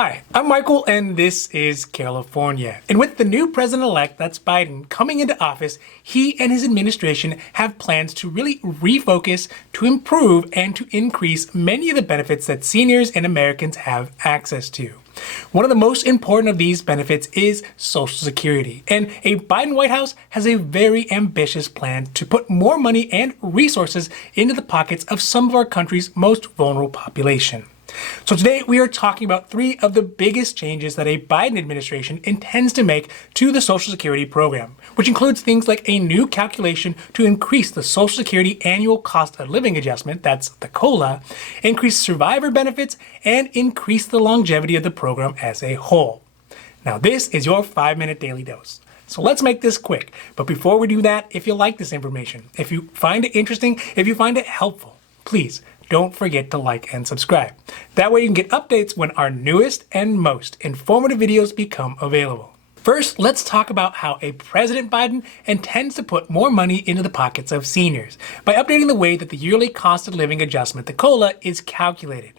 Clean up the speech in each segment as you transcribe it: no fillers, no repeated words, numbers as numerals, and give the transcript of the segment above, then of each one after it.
Hi, I'm Michael and this is California. And with the new president-elect, that's Biden, coming into office, he and his administration have plans to really refocus, to improve, and to increase many of the benefits that seniors and Americans have access to. One of the most important of these benefits is Social Security, and a Biden White House has a very ambitious plan to put more money and resources into the pockets of some of our country's most vulnerable population. So today we are talking about three of the biggest changes that a Biden administration intends to make to the Social Security program, which includes things like a new calculation to increase the Social Security annual cost of living adjustment, that's the COLA, increase survivor benefits, and increase the longevity of the program as a whole. Now this is your 5-minute daily dose. So let's make this quick. But before we do that, if you like this information, if you find it interesting, if you find it helpful, please don't forget to like and subscribe. That way you can get updates when our newest and most informative videos become available. First, let's talk about how a President Biden intends to put more money into the pockets of seniors by updating the way that the yearly cost of living adjustment, the COLA, is calculated.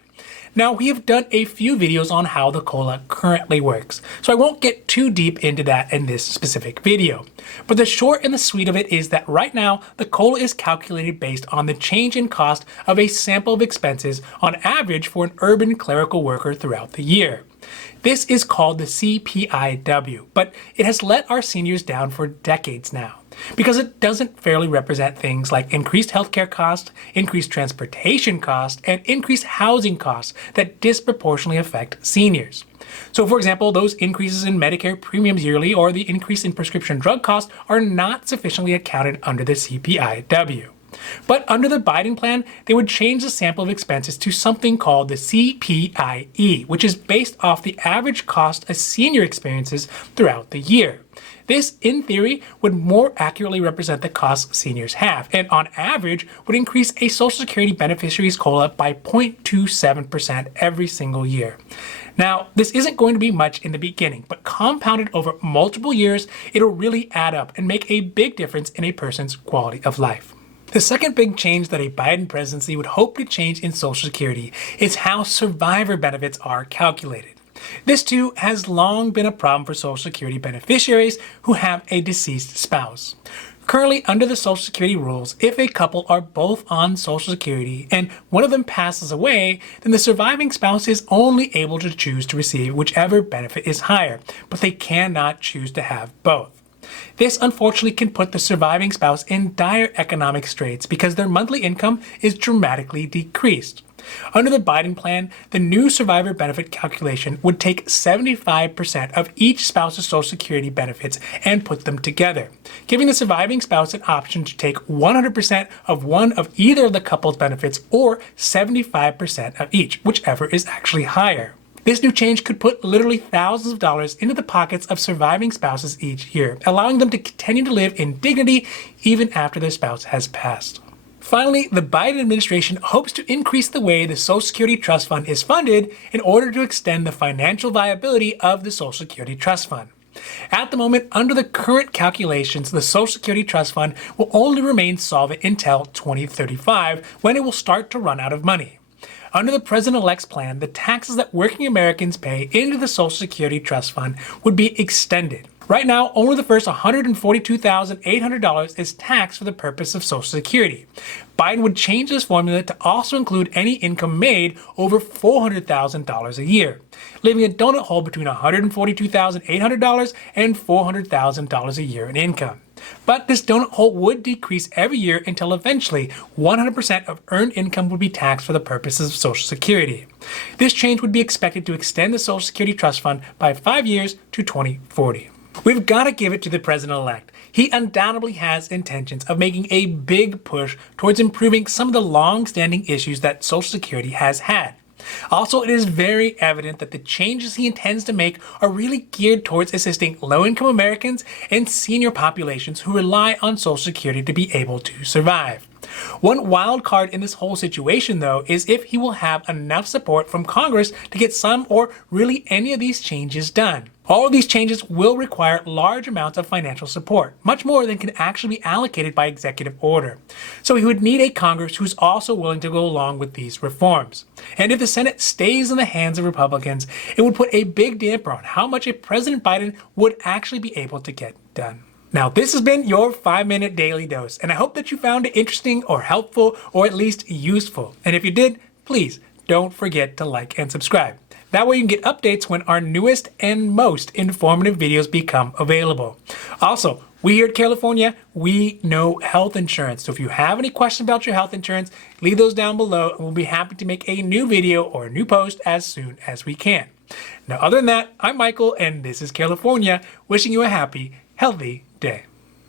Now, we have done a few videos on how the COLA currently works, so I won't get too deep into that in this specific video. But the short and the sweet of it is that right now, the COLA is calculated based on the change in cost of a sample of expenses on average for an urban clerical worker throughout the year. This is called the CPIW, but it has let our seniors down for decades now because it doesn't fairly represent things like increased healthcare costs, increased transportation costs, and increased housing costs that disproportionately affect seniors. So for example, those increases in Medicare premiums yearly or the increase in prescription drug costs are not sufficiently accounted under the CPIW. But under the Biden plan, they would change the sample of expenses to something called the CPIE, which is based off the average cost a senior experiences throughout the year. This, in theory, would more accurately represent the costs seniors have, and on average would increase a Social Security beneficiary's COLA by 0.27% every single year. Now, this isn't going to be much in the beginning, but compounded over multiple years, it'll really add up and make a big difference in a person's quality of life. The second big change that a Biden presidency would hope to change in Social Security is how survivor benefits are calculated. This too has long been a problem for Social Security beneficiaries who have a deceased spouse. Currently, under the Social Security rules, if a couple are both on Social Security and one of them passes away, then the surviving spouse is only able to choose to receive whichever benefit is higher, but they cannot choose to have both. This unfortunately can put the surviving spouse in dire economic straits because their monthly income is dramatically decreased. Under the Biden plan, the new survivor benefit calculation would take 75% of each spouse's Social Security benefits and put them together, giving the surviving spouse an option to take 100% of one of either of the couple's benefits or 75% of each, whichever is actually higher. This new change could put literally thousands of dollars into the pockets of surviving spouses each year, allowing them to continue to live in dignity even after their spouse has passed. Finally, the Biden administration hopes to increase the way the Social Security Trust Fund is funded in order to extend the financial viability of the Social Security Trust Fund. At the moment, under the current calculations, the Social Security Trust Fund will only remain solvent until 2035, when it will start to run out of money. Under the President-elect's plan, the taxes that working Americans pay into the Social Security Trust Fund would be extended. Right now, only the first $142,800 is taxed for the purpose of Social Security. Biden would change this formula to also include any income made over $400,000 a year, leaving a donut hole between $142,800 and $400,000 a year in income. But this donut hole would decrease every year until eventually 100% of earned income would be taxed for the purposes of Social Security. This change would be expected to extend the Social Security Trust Fund by 5 years to 2040. We've got to give it to the president-elect. He undoubtedly has intentions of making a big push towards improving some of the long-standing issues that Social Security has had. Also, it is very evident that the changes he intends to make are really geared towards assisting low-income Americans and senior populations who rely on Social Security to be able to survive. One wild card in this whole situation, though, is if he will have enough support from Congress to get some or really any of these changes done. All of these changes will require large amounts of financial support, much more than can actually be allocated by executive order. So he would need a Congress who's also willing to go along with these reforms. And if the Senate stays in the hands of Republicans, it would put a big damper on how much a President Biden would actually be able to get done. Now, this has been your 5-minute daily dose, and I hope that you found it interesting or helpful or at least useful. And if you did, please don't forget to like and subscribe. That way you can get updates when our newest and most informative videos become available. Also, we here at Carelifornia, we know health insurance. So if you have any questions about your health insurance, leave those down below and we'll be happy to make a new video or a new post as soon as we can. Now, other than that, I'm Michael and this is Carelifornia, wishing you a happy, healthy day.